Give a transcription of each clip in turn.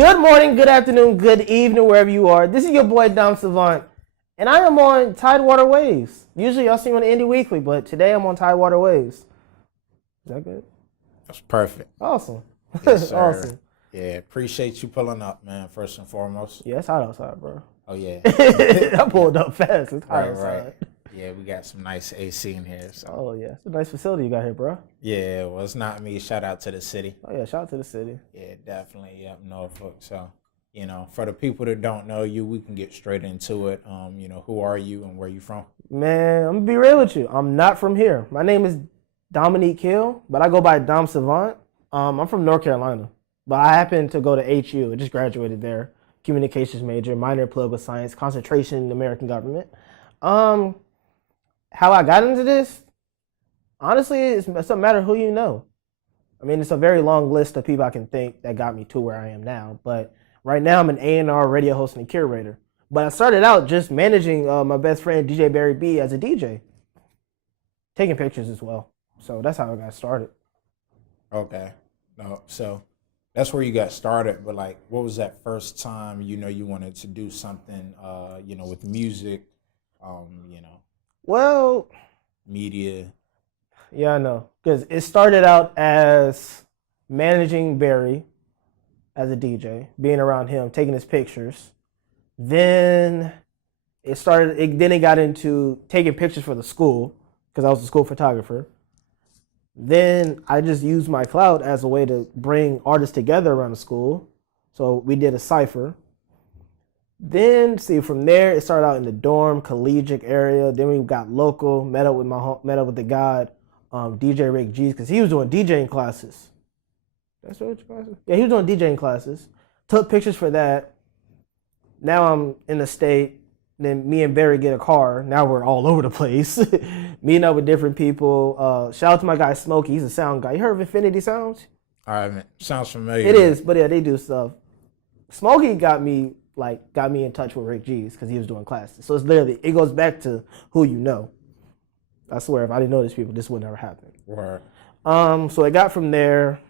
Good morning, good afternoon, good evening, wherever you are. This is your boy Dom Savant, and I am on Tidewater Waves. Usually y'all see me on the Indie Weekly, but today I'm on Tidewater Waves. Is that good? That's perfect. Awesome. Yes, sir. Awesome. Yeah, appreciate you pulling up, man, first and foremost. Yeah, it's hot outside, bro. Oh, yeah. I pulled up fast. It's hot outside. Right. Yeah, we got some nice AC in here. So. Oh, yeah. It's a nice facility you got here, bro. Yeah, well, it's not me. Shout out to the city. Oh, yeah. Shout out to the city. Yeah, definitely. Yep, Norfolk. So, for the people that don't know you, we can get straight into it. Who are you and where you from? Man, I'm going to be real with you. I'm not from here. My name is Dominique Hill, but I go by Dom Savant. I'm from North Carolina, but I happen to go to HU. I just graduated there. Communications major, minor in political science, concentration in American government. How I got into this, honestly, it doesn't matter who you know. I mean, it's a very long list of people I can think that got me to where I am now. But right now, I'm an A&R radio host and curator. But I started out just managing my best friend, DJ Barry B, as a DJ. Taking pictures as well. So that's how I got started. Okay. No, so that's where you got started. But, what was that first time, you wanted to do something, with music, Well, media? Yeah, I know. Because it started out as managing Barry as a DJ, being around him, taking his pictures. Then it got into taking pictures for the school, because I was a school photographer. Then I just used my clout as a way to bring artists together around the school. So we did a cypher. Then, from there, it started out in the dorm, collegiate area. Then we got local, met up with the guy, DJ Rick G's, because he was doing DJing classes. That's what classes? Yeah, he was doing DJing classes. Took pictures for that. Now I'm in the state. Then me and Barry get a car. Now we're all over the place, meeting up with different people. Shout out to my guy Smokey. He's a sound guy. You heard of Infinity Sounds? All right, man. Sounds familiar. It is, but yeah, they do stuff. Smokey got me in touch with Rick G's because he was doing classes. So it goes back to who you know. I swear, if I didn't know these people, this would never happen. Right. So I got from there.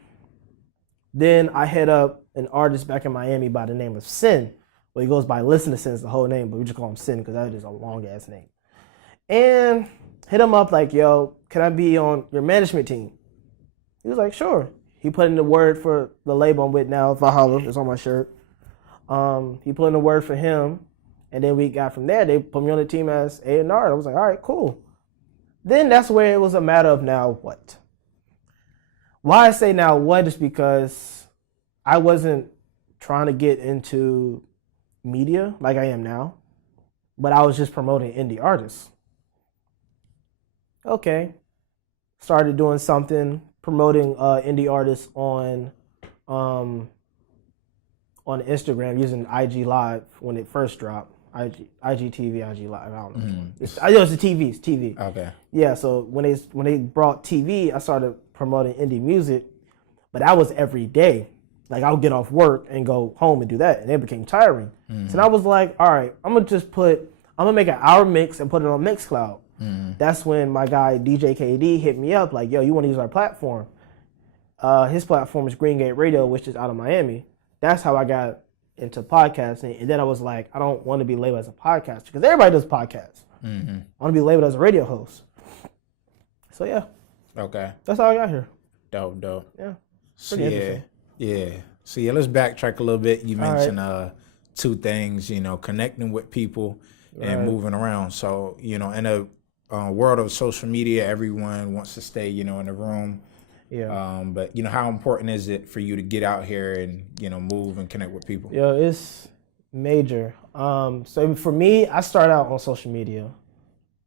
Then I hit up an artist back in Miami by the name of Sin. Well, he goes by Listen to Sin's the whole name, but we just call him Sin because that is a long ass name. And hit him up yo, can I be on your management team? He was like, sure. He put in the word for the label I'm with now, Valhalla. It's on my shirt. He put in the word for him, and then we got from there. They put me on the team as A&R. I was like, all right, cool. Then that's where it was a matter of now what. Why I say now what is because I wasn't trying to get into media like I am now, but I was just promoting indie artists. Okay. Started doing something, promoting indie artists on Instagram using IG Live when it first dropped. IGTV, IG Live. I don't know. Mm-hmm. It was the TV. It's TV. Okay. Yeah. So when they brought TV, I started promoting indie music, but that was every day. I would get off work and go home and do that, and it became tiring. Mm-hmm. So I was like, all right, I'm gonna make an hour mix and put it on Mixcloud. Mm-hmm. That's when my guy DJ KD hit me up yo, you want to use our platform? His platform is Green Gate Radio, which is out of Miami. That's how I got into podcasting. And then I was like, I don't want to be labeled as a podcaster because everybody does podcasts. Mm-hmm. I want to be labeled as a radio host. So yeah. Okay. That's how I got here. Dope. Yeah. Pretty interesting. Yeah. So let's backtrack a little bit. You mentioned two things, connecting with people and moving around. So, in a world of social media, everyone wants to stay, in the room. Yeah. But how important is it for you to get out here and, move and connect with people? Yeah, it's major. So for me, I started out on social media.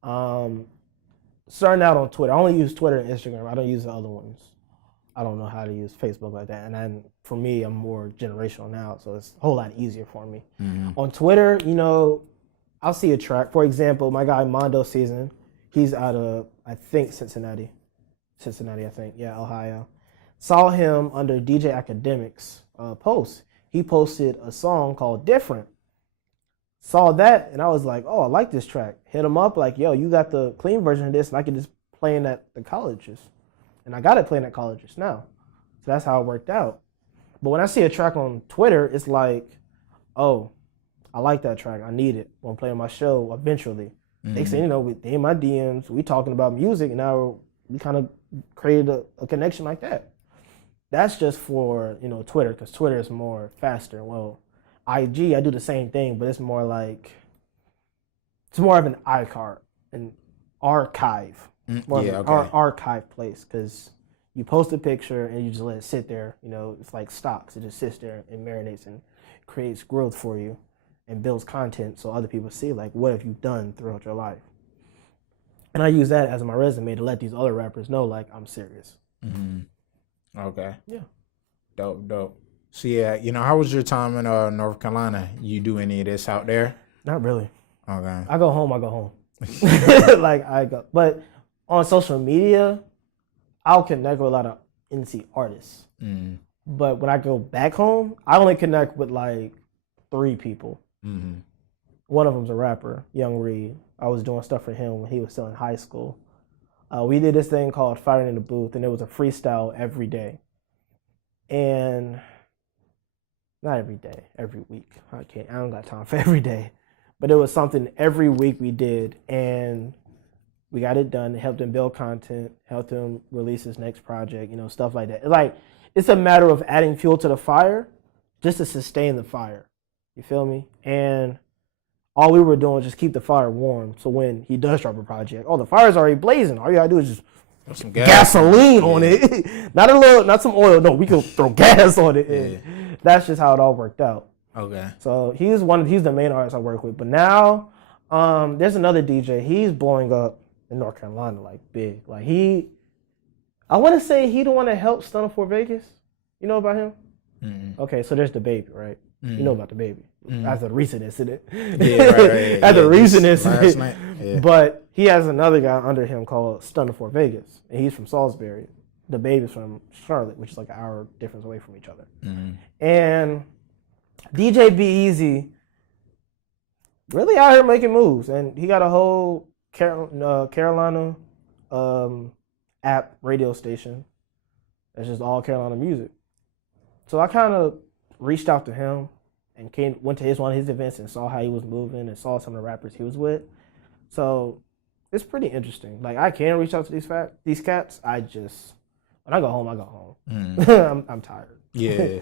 Starting out on Twitter. I only use Twitter and Instagram. I don't use the other ones. I don't know how to use Facebook like that. And then for me, I'm more generational now, so it's a whole lot easier for me. Mm-hmm. On Twitter, I'll see a track. For example, my guy Mondo Season, he's out of, I think, Cincinnati, I think. Yeah, Ohio. Saw him under DJ Academics post. He posted a song called Different. Saw that, and I was like, oh, I like this track. Hit him up yo, you got the clean version of this, and I can just play it at the colleges. And I got it playing at colleges now. So that's how it worked out. But when I see a track on Twitter, it's like, oh, I like that track. I need it when I'm playing my show eventually. Next thing you know, they in my DMs, we talking about music, and now we kind of created a connection like that. That's just for, Twitter, because Twitter is more faster. Well, IG, I do the same thing, but it's more like, it's more of an iCard, an archive. More of an archive place, because you post a picture and you just let it sit there. It's like stocks. It just sits there and marinates and creates growth for you and builds content so other people see, like, what have you done throughout your life? And I use that as my resume to let these other rappers know, like, I'm serious. Mm-hmm. Okay. Yeah. Dope. So, yeah, how was your time in North Carolina? You do any of this out there? Not really. Okay. I go home. But on social media, I'll connect with a lot of NC artists. Mm-hmm. But when I go back home, I only connect with like 3 people. Mm-hmm. One of them's a rapper, Young Reed. I was doing stuff for him when he was still in high school. We did this thing called Fighting in the Booth, and it was a freestyle every day. And not every day, every week. I don't got time for every day. But it was something every week we did, and we got it done. It helped him build content, helped him release his next project, stuff like that. It's a matter of adding fuel to the fire just to sustain the fire. You feel me? And all we were doing was just keep the fire warm. So when he does drop a project, the fire's already blazing. All you gotta do is just some some gasoline on it. Not some oil. No, we can throw gas on it. Yeah. That's just how it all worked out. Okay. So he's the main artist I work with. But now there's another DJ. He's blowing up in North Carolina, like big. Like I want to say he the one that helped Stunner for Vegas. You know about him? Mm-hmm. Okay, so there's the baby, right? Mm-hmm. You know about the baby. As a recent incident. Yeah, right. As a recent incident. Night. Yeah. But he has another guy under him called Stunner for Vegas, and he's from Salisbury. The baby's from Charlotte, which is like an hour difference away from each other. Mm-hmm. And DJ Be Easy really out here making moves, and he got a whole Carolina app radio station that's just all Carolina music. So I kind of reached out to him and went to one of his events and saw how he was moving and saw some of the rappers he was with. So it's pretty interesting. Like, I can reach out to these cats. When I go home, I'm tired. Yeah.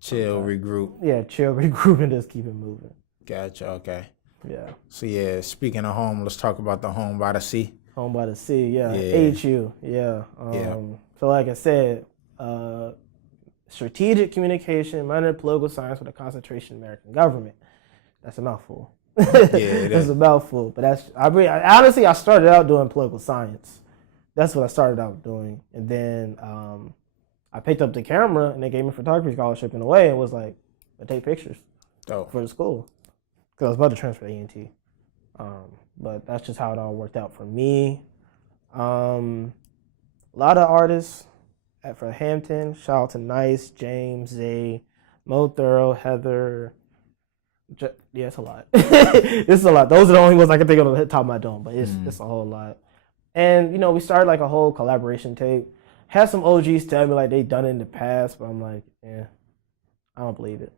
Chill, regroup. Yeah, chill, regroup, and just keep it moving. Gotcha, okay. Yeah. So, yeah, speaking of home, let's talk about the Home by the Sea. Home by the Sea, yeah. Yeah. HU, yeah. So like I said, strategic communication, minor in political science with a concentration in American government. That's a mouthful. Yeah, that's a mouthful. But honestly, I started out doing political science. That's what I started out doing. And then I picked up the camera, and they gave me a photography scholarship in a way, and was like, I take pictures for the school. Because I was about to transfer to A&T. But that's just how it all worked out for me. A lot of artists for Hampton. Shout out to Nice, James, Zay, Mo Thorough, Heather. Yeah, it's a lot. It's a lot. Those are the only ones I can think of on the top of my dome, but it's a whole lot. And, we started like a whole collaboration tape. Had some OGs tell me like they done it in the past, but I'm like, I don't believe it.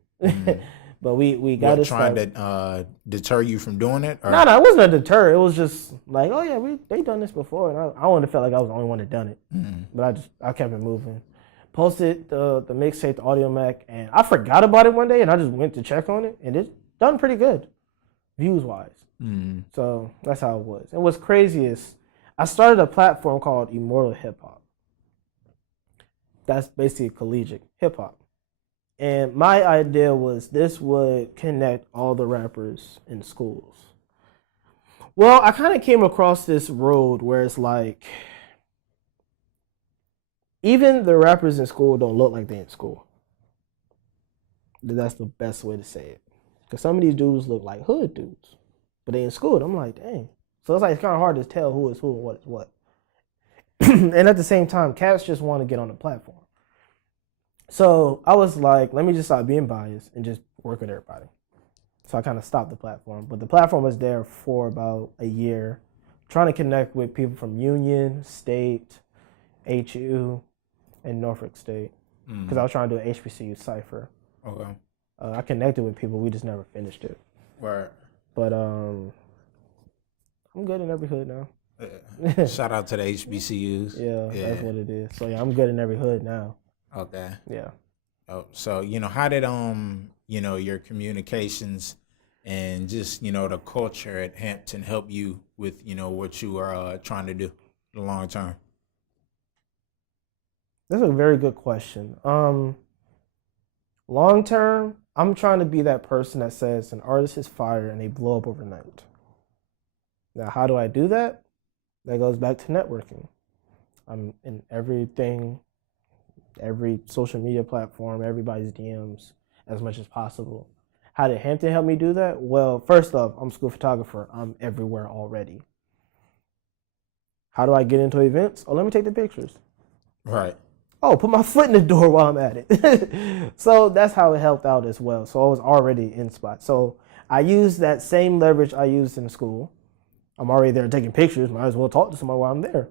But we got to trying to deter you from doing it? No, it wasn't a deter. It was just like, oh yeah, they done this before, and I wouldn't have felt like I was the only one that done it. But I kept it moving. Posted the mixtape, the Audio Mac, and I forgot about it one day, and I just went to check on it, and it's done pretty good, views wise. So that's how it was. And what's crazy is I started a platform called Immortal Hip Hop. That's basically collegiate hip hop. And my idea was this would connect all the rappers in schools. Well, I kind of came across this road where it's like, even the rappers in school don't look like they in school. That's the best way to say it. Because some of these dudes look like hood dudes, but they in school. I'm like, dang. So it's kind of hard to tell who is who and what is what. And at the same time, cats just want to get on the platform. So I was like, let me just stop being biased and just work with everybody. So I kind of stopped the platform. But the platform was there for about a year, trying to connect with people from Union, State, HU, and Norfolk State. because I was trying to do an HBCU cipher. Okay. I connected with people, we just never finished it. Right. But I'm good in every hood now. Shout out to the HBCUs. Yeah, that's what it is. So yeah, I'm good in every hood now. Okay. Yeah. Oh, so how did your communications and just the culture at Hampton help you with what you are trying to do in the long term? That's a very good question. Long term, I'm trying to be that person that says an artist is fire and they blow up overnight. Now, how do I do that? That goes back to networking. I'm in everything, every social media platform, everybody's DMs as much as possible. How did Hampton help me do that? Well, first off, I'm a school photographer. I'm everywhere already. How do I get into events? Oh, let me take the pictures. Right. Oh, put my foot in the door while I'm at it. So that's how it helped out as well. So I was already in spot. So I used that same leverage I used in school. I'm already there taking pictures. Might as well talk to somebody while I'm there.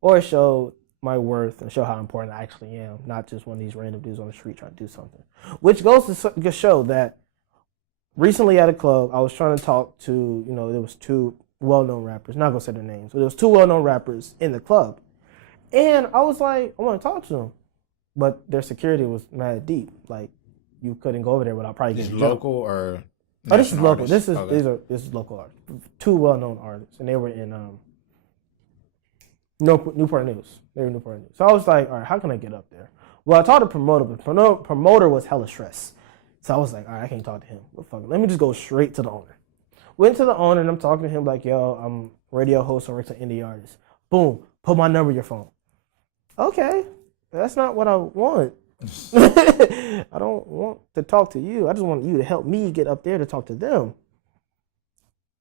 Or show my worth and show how important I actually am, not just one of these random dudes on the street trying to do something. Which goes to show that recently at a club, I was trying to talk to, there was two well-known rappers. Not going to say their names, but there was two well-known rappers in the club. And I was like, I want to talk to them. But their security was mad deep. Like, you couldn't go over there without probably getting jumped. Local or Oh, this is local. Artists? This is local artists. Two well-known artists, and they were in Newport News. They were in Newport News. So I was like, all right, how can I get up there? Well, I talked to promoter, but promoter was hella stressed. So I was like, all right, I can't talk to him. But fuck it, let me just go straight to the owner. Went to the owner, and I'm talking to him like, yo, I'm radio host, I work with indie artists. Boom, put my number in your phone. Okay, that's not what I want. I don't want to talk to you. I just want you to help me get up there to talk to them.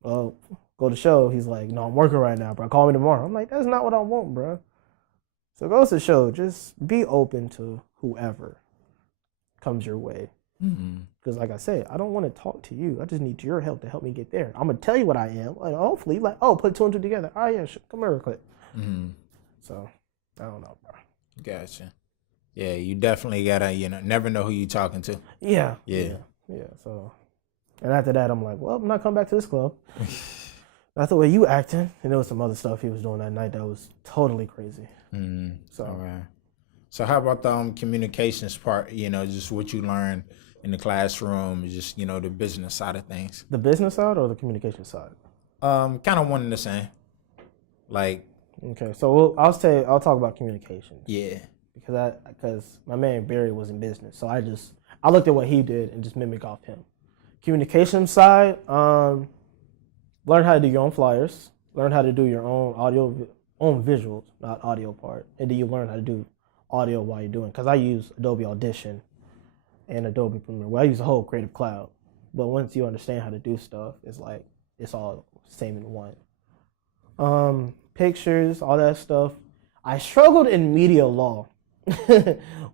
Well, go to show. He's like, no, I'm working right now, bro. Call me tomorrow. I'm like, that's not what I want, bro. So it goes to show, just be open to whoever comes your way. Because like I said, I don't want to talk to you. I just need your help to help me get there. I'm going to tell you what I am. Like, hopefully, like, oh, put two and two together. All right, yeah, come here real quick. So, I don't know, bro. Gotcha. Yeah, you definitely gotta, never know who you talking to. Yeah. Yeah. So, and after that, I'm like, well, I'm not coming back to this club. Not the way you acting. And there was some other stuff he was doing that night that was totally crazy. So, all right. So how about the communications part? Just what you learned in the classroom, just the business side of things. The business side or the communication side? Kind of one and the same. Like. Okay, so I'll talk about communication. Yeah. Because my man Barry was in business, so I looked at what he did and just mimic off him. Communication side, learn how to do your own flyers, learn how to do your own visuals, not audio part, and then you learn how to do audio while you're doing. Because I use Adobe Audition and Adobe Premiere. Well, I use the whole Creative Cloud, but once you understand how to do stuff, it's like it's all same in one. Pictures, all that stuff. I struggled in media law.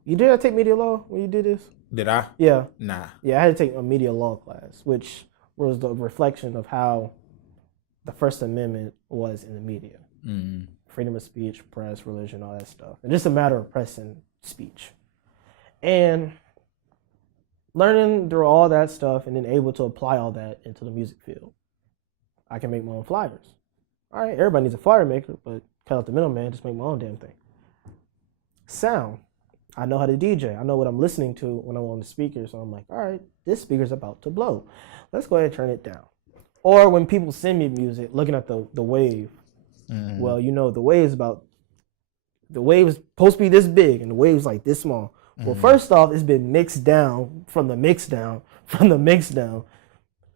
You did take media law when you did this? Did I? Yeah. Nah. Yeah, I had to take a media law class, which was the reflection of how the First Amendment was in the media. Freedom of speech, press, religion, all that stuff. And just a matter of press and speech. And learning through all that stuff and then able to apply all that into the music field. I can make my own flyers. All right, everybody needs a flyer maker, but cut out the middleman, just make my own damn thing. Sound. I know how to DJ. I know what I'm listening to when I'm on the speaker, so I'm like, all right, this speaker's about to blow. Let's go ahead and turn it down. Or when people send me music, looking at the wave, well, the wave is supposed to be this big, and the wave's like this small. Well, first off, it's been mixed down from the mix down,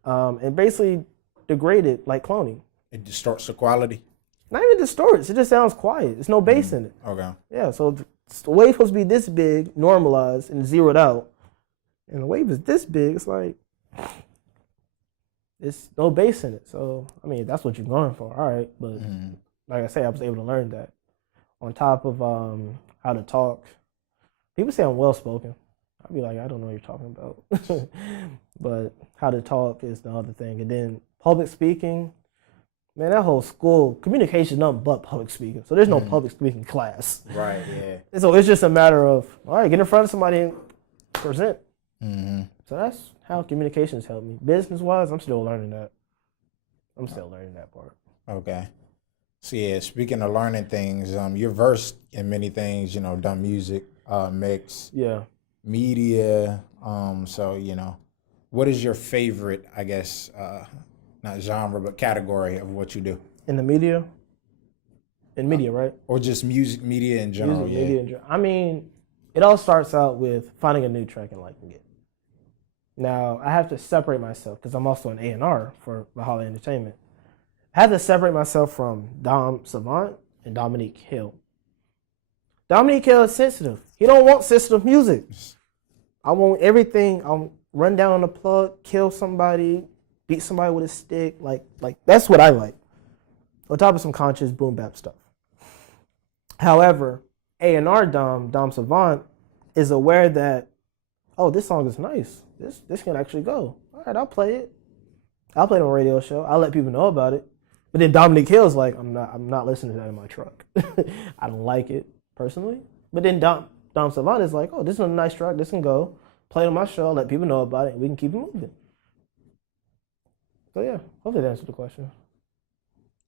and basically degraded like cloning. It distorts the quality? Not even distorts. It just sounds quiet. There's no bass in it. Okay. Yeah, so the wave's supposed to be this big, normalized, and zeroed out. And the wave is this big. It's like, it's no bass in it. So, I mean, that's what you're going for. All right. But like I say, I was able to learn that. On top of how to talk. People say I'm well-spoken. I'll be like, I don't know what you're talking about. But how to talk is the other thing. And then public speaking, Man, that whole school, communication is nothing but public speaking. So there's no public speaking class. Right, yeah. And so it's just a matter of, all right, get in front of somebody and present. Mm-hmm. So that's how communications helped me. Business-wise, I'm still learning that. I'm still learning that part. Okay. So yeah, speaking of learning things, you're versed in many things, done music, mix, media. So, what is your favorite, I guess, not genre, but category of what you do? In the media? In media, right? Or just music, media in general? Music, media in general. I mean, it all starts out with finding a new track and liking it. Now, I have to separate myself because I'm also an A&R for Mahalo Entertainment. I have to separate myself from Savant and Dominique Hill. Dominique Hill is sensitive. He don't want sensitive music. I want everything. I'll run down on the plug, kill somebody, beat somebody with a stick. Like that's what I like. On top of some conscious boom bap stuff. However, A&R Dom Savant is aware that, oh, this song is nice. This can actually go. All right, I'll play it. I'll play it on a radio show. I'll let people know about it. But then Dominique Hill's like, I'm not listening to that in my truck. I don't like it personally. But then Dom Savant is like, oh, this is a nice track. This can go. Play it on my show. Let people know about it. And we can keep it moving. So yeah, hopefully that answered the question.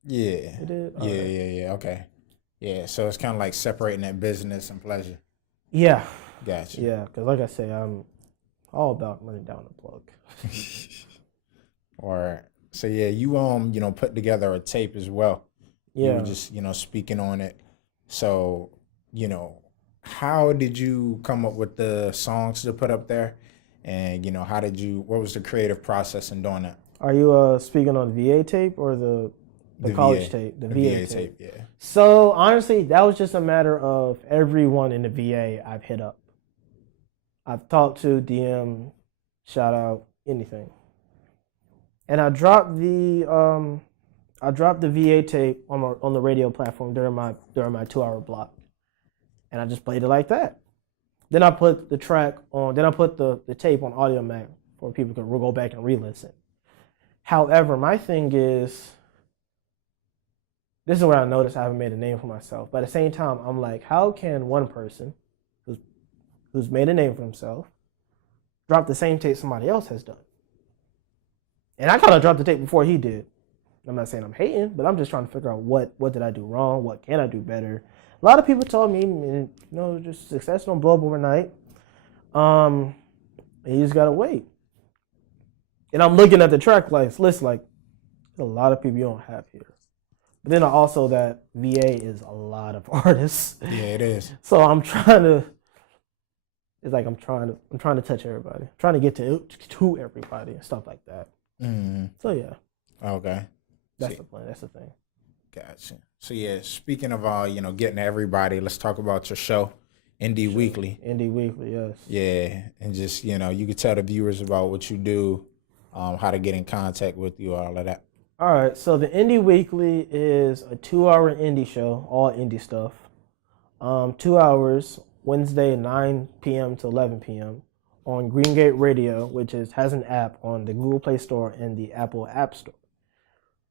Yeah. It did? Yeah. Okay. Yeah. So it's kind of like separating that business and pleasure. Yeah. Gotcha. Yeah, because like I say, I'm all about running down the plug. Or so yeah, you put together a tape as well. Yeah. You were just speaking on it. So how did you come up with the songs to put up there, and what was the creative process in doing that? Are you speaking on the VA tape or the college VA. tape? The VA tape, yeah. So honestly, that was just a matter of everyone in the VA I've hit up. I've talked to, DM, shout out, anything. And I dropped the VA tape on the radio platform during my 2-hour block. And I just played it like that. Then I put the track on, then I put the tape on Audio Mac for people to go back and re-listen. However, my thing is, this is where I noticed I haven't made a name for myself. But at the same time, I'm like, how can one person who's made a name for himself drop the same tape somebody else has done? And I kind of dropped the tape before he did. I'm not saying I'm hating, but I'm just trying to figure out what did I do wrong? What can I do better? A lot of people told me, just success don't blow up overnight. And you just gotta wait. And I'm looking at the track list, like, there's a lot of people you don't have here. But then also that VA is a lot of artists. Yeah, it is. So I'm trying to touch everybody. I'm trying to get to everybody and stuff like that. Mm-hmm. So yeah. Okay. That's the plan. That's the thing. Gotcha. So yeah, speaking of getting to everybody, let's talk about your show, Indie Weekly. Indie Weekly, yes. Yeah, and just you could tell the viewers about what you do, how to get in contact with you, all of that. All right, so the Indie Weekly is a 2-hour indie show, all indie stuff. 2 hours, Wednesday 9 p.m. to 11 p.m. on Green Gate Radio, which has an app on the Google Play Store and the Apple App Store.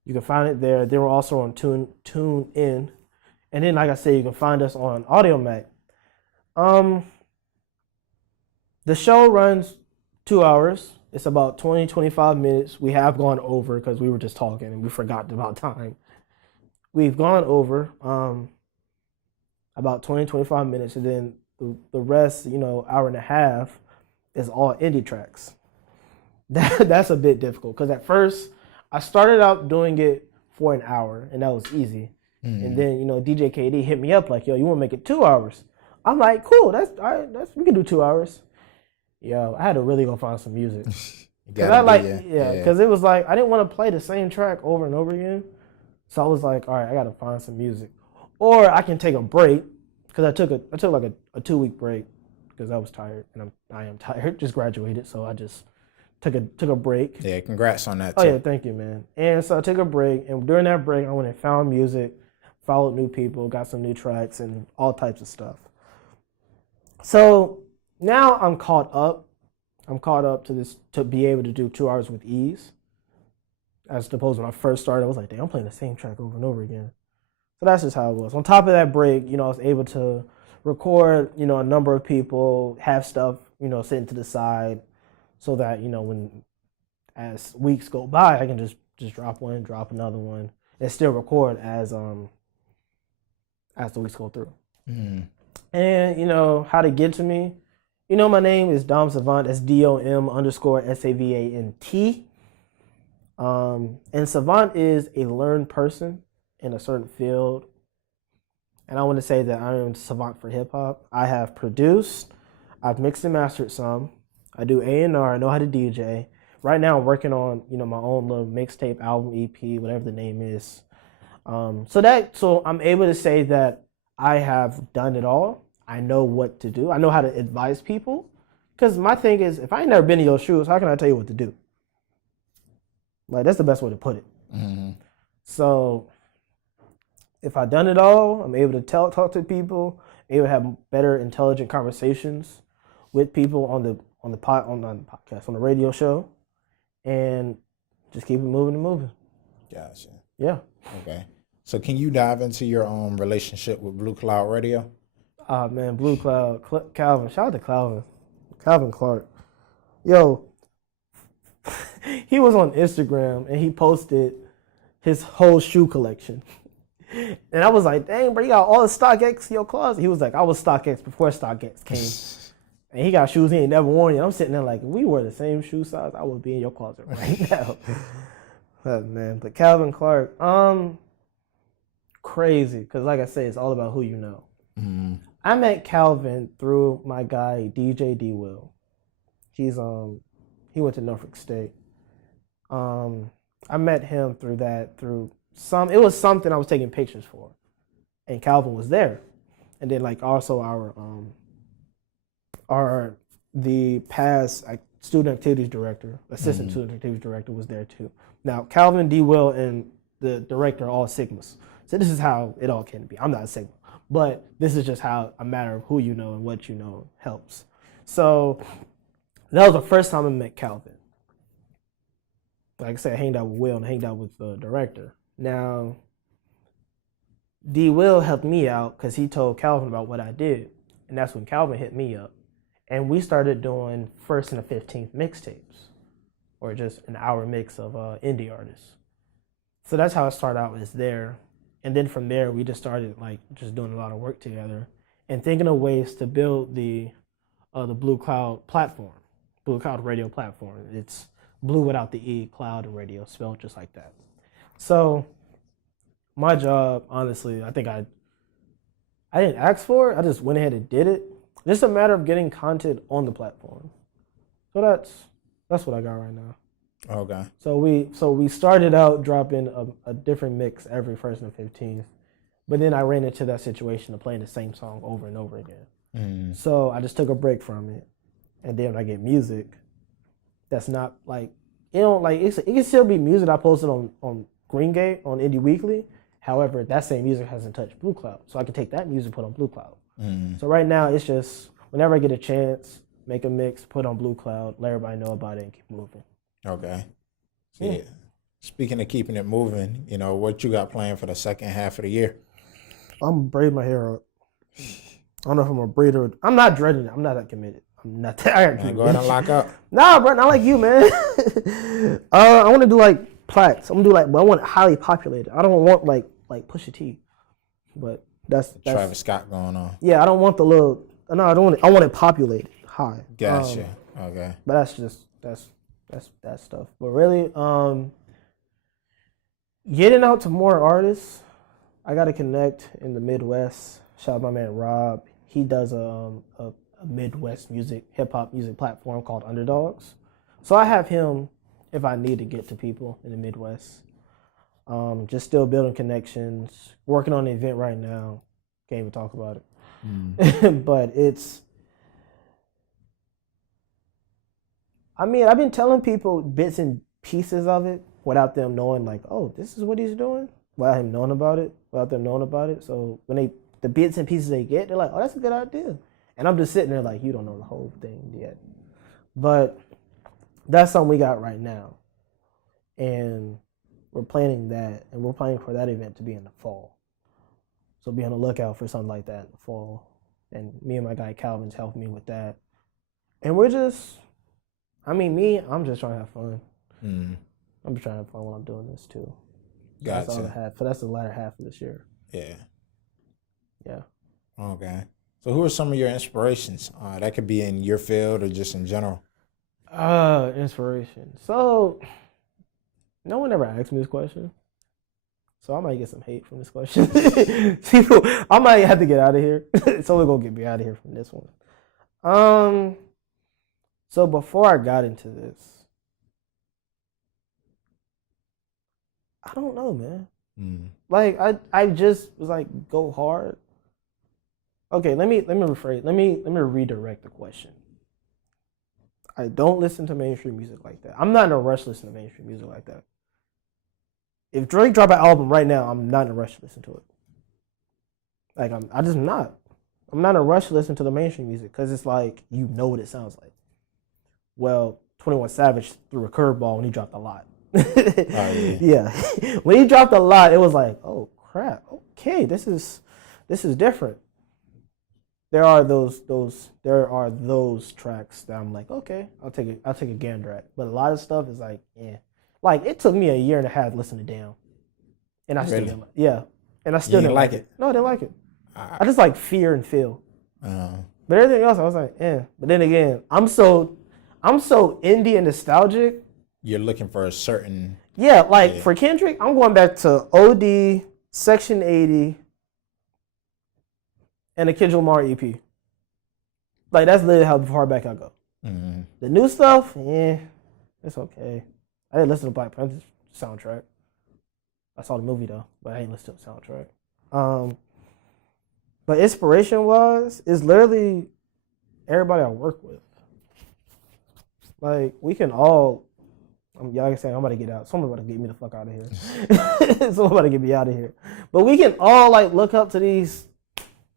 You can find it there. They were also on Tune In. And then, like I said, you can find us on Audio Mac. The show runs 2 hours. It's about 20-25 minutes. We have gone over because we were just talking and we forgot about time. We've gone over about 20-25 minutes, and then the rest, hour and a half, is all indie tracks. That's a bit difficult because at first I started out doing it for an hour, and that was easy. Mm-hmm. And then DJ KD hit me up like, "Yo, you want to make it 2 hours?" I'm like, "Cool, that's all right. We can do 2 hours." Yo, I had to really go find some music because it was like I didn't want to play the same track over and over again. So I was like, all right, I got to find some music, or I can take a break because I took like a 2-week break because I was tired, and I am tired. Just graduated, so I just took a break. Yeah, congrats on that too. Oh yeah, thank you, man. And so I took a break, and during that break, I went and found music, followed new people, got some new tracks, and all types of stuff. So now I'm caught up. I'm caught up to this to be able to do 2 hours with ease. As opposed to when I first started, I was like, damn, I'm playing the same track over and over again. So that's just how it was. On top of that break, I was able to record, a number of people, have stuff, sitting to the side so that, when as weeks go by, I can just drop one, drop another one, and still record as the weeks go through. Mm-hmm. And, how to get to me, my name is Dom Savant. That's DOM_SAVANT. And Savant is a learned person in a certain field. And I want to say that I am Savant for hip hop. I have produced, I've mixed and mastered some. I do A&R, I know how to DJ. Right now I'm working on, my own little mixtape, album, EP, whatever the name is. So I'm able to say that I have done it all. I know what to do. I know how to advise people. Because my thing is, if I ain't never been in your shoes, how can I tell you what to do? Like, that's the best way to put it. Mm-hmm. So if I've done it all, I'm able to talk to people, able to have better, intelligent conversations with people on the podcast, on the radio show, and just keep it moving and moving. Gotcha. Yeah. Okay. So can you dive into your relationship with Blue Cloud Radio? Man, Blue Cloud, Calvin. Shout out to Calvin Clark. Yo, he was on Instagram and he posted his whole shoe collection. And I was like, dang, bro, you got all the StockX in your closet. He was like, I was StockX before StockX came. And he got shoes he ain't never worn yet. I'm sitting there like, if we were the same shoe size, I would be in your closet right now. But Calvin Clark, crazy. Because like I say, it's all about who you know. Mm-hmm. I met Calvin through my guy, DJ D. Will. He went to Norfolk State. I met him through it was something I was taking pictures for. And Calvin was there. And then like also the past student activities director, assistant student activities director was there too. Now Calvin, D. Will, and the director are all Sigmas. So this is how it all can be. I'm not a Sigma, but this is just how a matter of who you know and what you know helps. So that was the first time I met Calvin. Like I said, I hanged out with Will and hanged out with the director. Now, D. Will helped me out because he told Calvin about what I did. And that's when Calvin hit me up. And we started doing 1st and the 15th mixtapes, or just an hour mix of indie artists. So that's how it started out, was there. And then from there, we just started just doing a lot of work together and thinking of ways to build the Blue Cloud platform, Blue Cloud radio platform. It's Blue without the E, Cloud and radio, spelled just like that. So my job, honestly, I think I didn't ask for it. I just went ahead and did it. It's a matter of getting content on the platform. So that's what I got right now. Okay. So we started out dropping a different mix every 1st and 15th, but then I ran into that situation of playing the same song over and over again. Mm. So I just took a break from it, and then when I get music, that's not like it can still be music I posted on Greengate on Indie Weekly. However, that same music hasn't touched Blue Cloud, so I can take that music and put on Blue Cloud. Mm. So right now it's just whenever I get a chance, make a mix, put on Blue Cloud, let everybody know about it, and keep moving. Okay. Yeah. Speaking of keeping it moving, what you got planned for the second half of the year? I'm gonna braid my hair up. I don't know if I'm a braider. I'm not dreading it. I'm not that committed. I'm not that. Go ahead and lock up. Nah, bro, not like you, man. I want to do like plaits. I'm gonna do but I want it highly populated. I don't want like Pusha T. But that's Travis Scott going on. Yeah, I don't want the little. No, I don't want it. I want it populated high. Gotcha. Okay. But that's that stuff. But really, getting out to more artists. I got to connect in the Midwest. Shout out my man Rob. He does a Midwest hip hop music platform called Underdogs. So I have him if I need to get to people in the Midwest. Just still building connections. Working on an event right now. Can't even talk about it. Mm. But I've been telling people bits and pieces of it without them knowing, oh, this is what he's doing, without them knowing about it. So when the bits and pieces they get, they're like, oh, that's a good idea. And I'm just sitting there like, you don't know the whole thing yet. But that's something we got right now. And we're planning that, and we're planning for that event to be in the fall. So be on the lookout for something like that in the fall. And me and my guy Calvin's helping me with that. And we're just, I'm just trying to have fun. I'm just trying to have fun when I'm doing this too. Gotcha. That's all I have. So that's the latter half of this year. Yeah. Yeah. Okay. So who are some of your inspirations? That could be in your field or just in general. Inspiration. So no one ever asked me this question. So I might get some hate from this question. People, I might have to get out of here. It's only gonna get me out of here from this one. So before I got into this, I don't know, man. Like I just was like, go hard. Okay, let me rephrase. Let me redirect the question. I don't listen to mainstream music like that. I'm not in a rush to listen to mainstream music like that. If Drake drop an album right now, I'm not in a rush to listen to it. Like I just not. I'm not in a rush to listen to the mainstream music because it's like you know what it sounds like. Well, 21 Savage threw a curveball when he dropped A Lot. Yeah. When he dropped A Lot, it was like, oh crap. Okay, this is different. There are those tracks that I'm like, okay, I'll take a gander at. But a lot of stuff is like, yeah. Like it took me a year and a half to listen to Damn. And I still didn't like it. Yeah. And I still didn't like it. No, I didn't like it. I just like Fear and Feel. But everything else I was like, eh. But then again, I'm so indie and nostalgic. You're looking for a certain For Kendrick, I'm going back to OD, Section 80, and the Kendrick Lamar EP. Like that's literally how far back I go. The new stuff, it's okay. I didn't listen to Black Panther's soundtrack. I saw the movie though, but I ain't listened to the soundtrack. But inspiration wise, it's literally everybody I work with. Like we can all, y'all saying I'm about to get out. Someone's about to get me the fuck out of here. Someone's about to get me out of here. But we can all like look up to these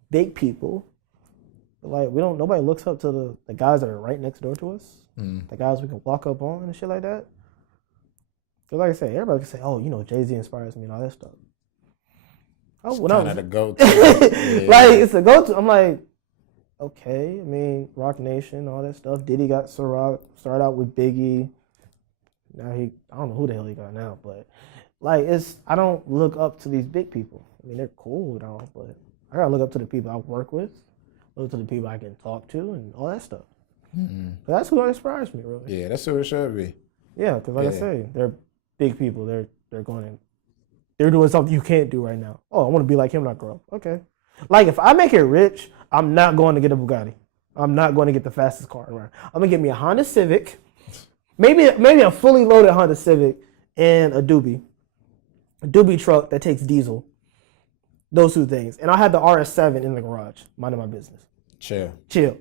big people. Like nobody looks up to the guys that are right next door to us. The guys we can walk up on and shit like that. Cause like I say, everybody can say, oh, Jay-Z inspires me and all that stuff. It's kind of the go-to. Like it's the go-to. I'm like, okay. I mean, Rock Nation, all that stuff. Diddy got Ciroc, started out with Biggie. Now I don't know who the hell he got now, but like I don't look up to these big people. I mean, they're cool and all, but I gotta look up to the people I work with, look to the people I can talk to, and all that stuff. But that's who inspires me, really. Yeah, that's who it should be. Yeah, because like I say, they're big people. They're doing something you can't do right now. Oh, I want to be like him when I grow up. Okay. Like if I make it rich, I'm not going to get a Bugatti. I'm not going to get the fastest car around. I'm gonna get me a Honda Civic, maybe a fully loaded Honda Civic and a doobie truck that takes diesel. Those two things, and I'll have the RS7 in the garage, minding my business. Chill. Yeah.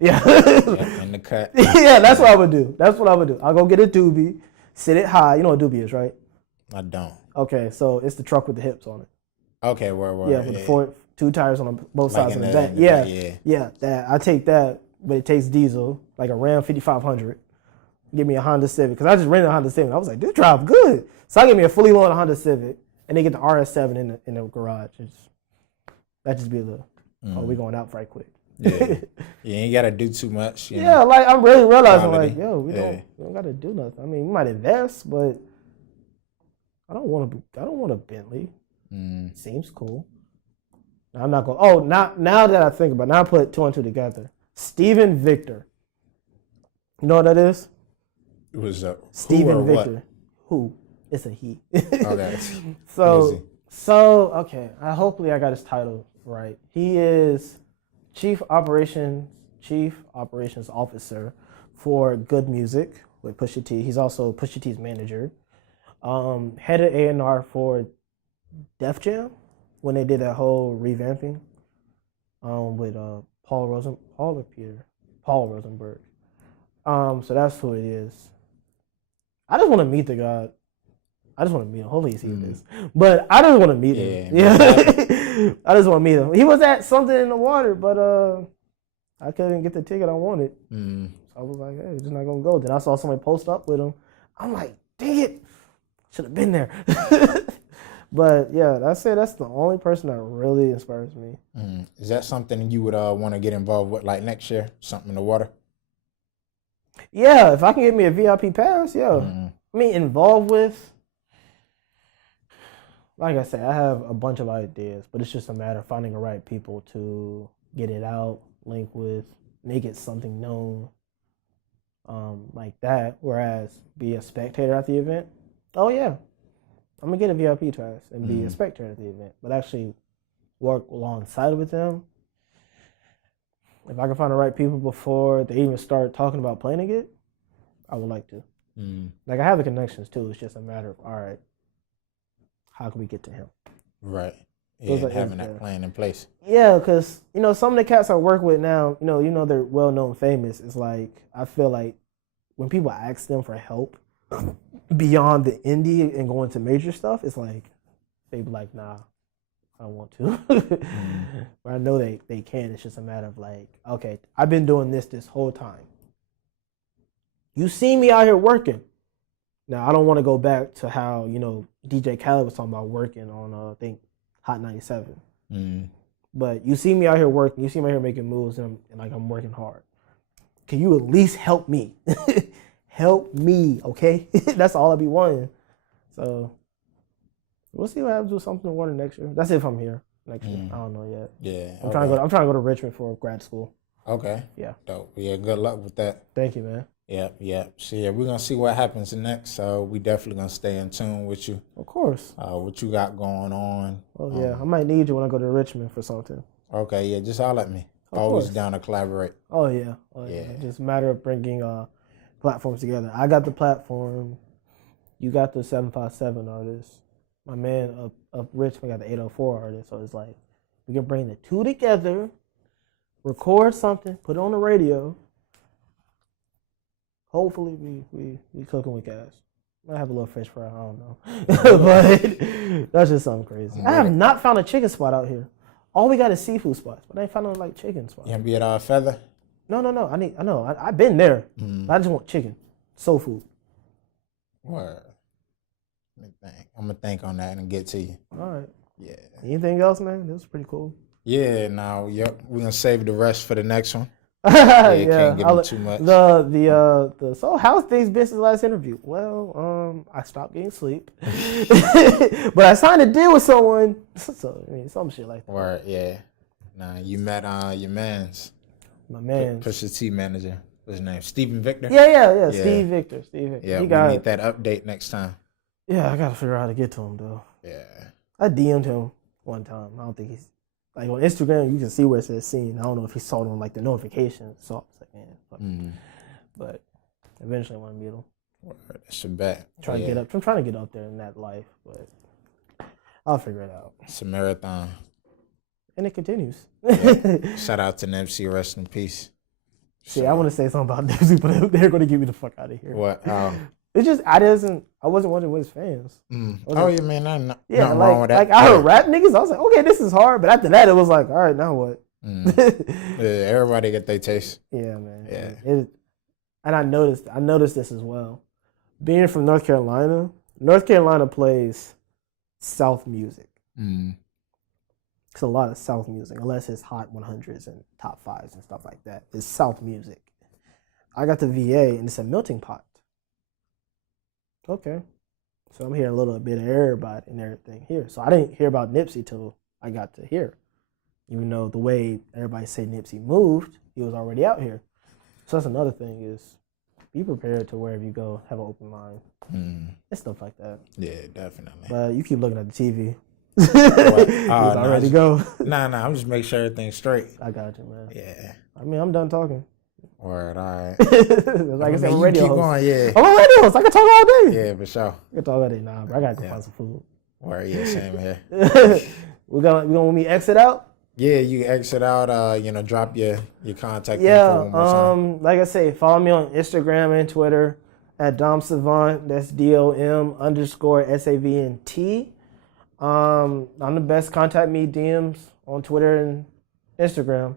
In the cut. Yeah, that's what I would do. I'll go get a doobie, sit it high. You know what a doobie is, right? I don't. Okay, so it's the truck with the hips on it. Okay, where? Yeah, with the two tires on both sides of the back. Yeah, that. I take that, but it takes diesel, like a Ram 5500. Give me a Honda Civic, because I just rented a Honda Civic. I was like, this drive good. So I get me a fully loaded Honda Civic, and then get the RS7 in the garage. That just be we going out right quick. Yeah, you ain't gotta do too much. Yeah, like I'm really realizing, like, we don't gotta do nothing. I mean, we might invest, but I don't want a Bentley. Seems cool. I'm not going. Oh, now that I think about it, now I put two and two together. Steven Victor. You know what that is? It was Steven Victor. What? Who? It's a he. Okay. So okay. Hopefully I got his title right. He is Chief Operations Officer for Good Music with Pusha T. He's also Pusha T's manager. Head of A&R for Def Jam when they did that whole revamping with Paul Rosenberg. So that's who it is. I just want to meet the guy. I just want to meet him. Hopefully he's seeing this. But I just want to meet him. Yeah. I just want to meet him. He was at something in the water, but I couldn't get the ticket I wanted. So I was like, hey, we're just not going to go. Then I saw somebody post up with him. I'm like, dang it. Should have been there. But yeah, that's the only person that really inspires me. Is that something you would want to get involved with, like next year? Something in the water? Yeah, if I can get me a VIP pass, yeah. I mean, involved with. Like I said, I have a bunch of ideas, but it's just a matter of finding the right people to get it out, link with, make it something known, like that. Whereas be a spectator at the event. Oh yeah, I'm gonna get a VIP pass and be a spectator at the event, but actually work alongside with them. If I can find the right people before they even start talking about planning it, I would like to. Like I have the connections too. It's just a matter of all right, how can we get to him? Right. Yeah, having that plan in place. Yeah, because some of the cats I work with now, they're well known, famous. It's like I feel like when people ask them for help beyond the indie and going to major stuff, it's like they be like, nah, I don't want to. But I know they can. It's just a matter of like, okay, I've been doing this whole time. You see me out here working. Now I don't want to go back to how DJ Khaled was talking about working on I think Hot 97. But you see me out here working. You see me out here making moves, and I'm working hard. Can you at least help me? Help me, okay? That's all I be wanting. So we'll see what happens with something in water next year. That's if I'm here next year. I don't know yet. Yeah, I'm trying to go to Richmond for grad school. Okay. Yeah. Dope. Yeah. Good luck with that. Thank you, man. Yeah. So yeah, we're gonna see what happens next. So we definitely gonna stay in tune with you. Of course. What you got going on? Oh yeah, I might need you when I go to Richmond for something. Okay. Yeah. Just holler at me. Always down to collaborate. Oh yeah. Just a matter of bringing platforms together. I got the platform. You got the 757 artist. My man up Richmond got the 804 artist. So it's like we can bring the two together, record something, put it on the radio. Hopefully we cooking with gas. I have a little fish fry, I don't know. But that's just something crazy. I have not found a chicken spot out here. All we got is seafood spots, but I ain't found no like chicken spots. You gonna be at Feather? No. I know. I've been there. I just want chicken. Soul food. Word. I'm gonna think on that and get to you. All right. Yeah. Anything else, man? This was pretty cool. Yeah. Now, yep. We're gonna save the rest for the next one. Yeah. Can't give them too much. So how's things been since the last interview? Well, I stopped getting sleep, but I signed a deal with someone. So I mean, some shit like that. Word. Yeah. Nah, you met your man's. My man. Pusha T manager. What's his name? Stephen Victor. Yeah. Steve Victor. Yeah. We need that update next time. Yeah, I gotta figure out how to get to him though. Yeah. I DM'd him one time. I don't think he's like on Instagram. You can see where it says seen. I don't know if he saw it on like the notifications. So I was like, man, fuck. But eventually I want to meet him. That's a bet. I'm trying to get up there in that life, but I'll figure it out. It's a marathon. And it continues. Yeah. Shout out to Nipsey, rest in peace. See, I want to say something about Nipsey, but they're going to get me the fuck out of here. What? It's just I wasn't one of his fans. Oh yeah, man, nothing like, wrong with that. Like I heard rap niggas, I was like, okay, this is hard. But after that, it was like, all right, now what? Yeah, everybody get their taste. Yeah, man. Yeah. And I noticed this as well. Being from North Carolina plays South music. It's a lot of South music, unless it's Hot 100s and top 5s and stuff like that. It's South music. I got the VA, and it's a melting pot. Okay. So I'm hearing a little bit of everybody and everything here. So I didn't hear about Nipsey till I got to here. Even though the way everybody say Nipsey moved, he was already out here. So that's another thing is be prepared to wherever you go, have an open mind. And stuff like that. Yeah, definitely. But you keep looking at the TV. Already go. Nah, I'm just making sure everything's straight. I got you, man. Yeah. I mean, I'm done talking. Word, all right. Like I said, I'm a radio host. Going, yeah. I'm a radio host. I can talk all day. Yeah, for sure. I can talk all day. Nah, bro, I got to find some food. Word, yeah, same here. we gonna when we exit out? Yeah, you exit out, drop your contact info. Yeah, like I say, follow me on Instagram and Twitter at Dom Savant. That's DOM_SAVNT. I'm the best. Contact me, DMs on Twitter and Instagram.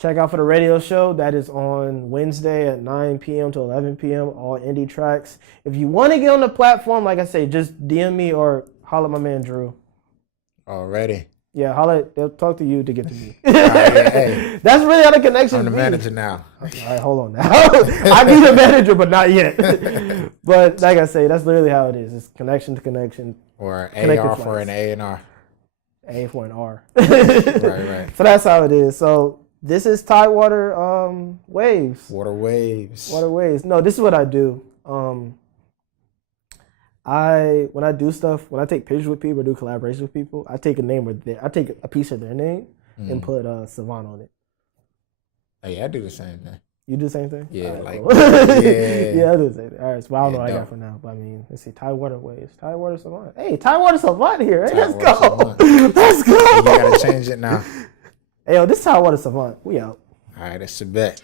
Check out for the radio show. That is on Wednesday at 9 p.m. to 11 p.m. All indie tracks. If you want to get on the platform, like I say, just DM me or holler at my man Drew. Already. Yeah, holler. They'll talk to you to get to me. Hey. That's really how the connection. I'm the manager now. All right, hold on now. I need a manager, but not yet. But like I say, that's literally how it is. It's connection to connection. Or AR for an A&R. A for an R. Right. So that's how it is. So this is Tidewater Waves. Water Waves. No, this is what I do. When I do stuff, when I take pictures with people or do collaborations with people, I take a piece of their name and put Savant on it. Hey, I do the same thing. You do the same thing? Yeah, right, like yeah, I do the same thing. All right, so I don't know what I got for now, but I mean, let's see, Tidewater Waves, Tidewater Savant. Hey, Tidewater Savant here. Hey, let's go. Let's go. You gotta change it now. Hey, yo, this Tidewater Savant. We out. All right, that's a bet.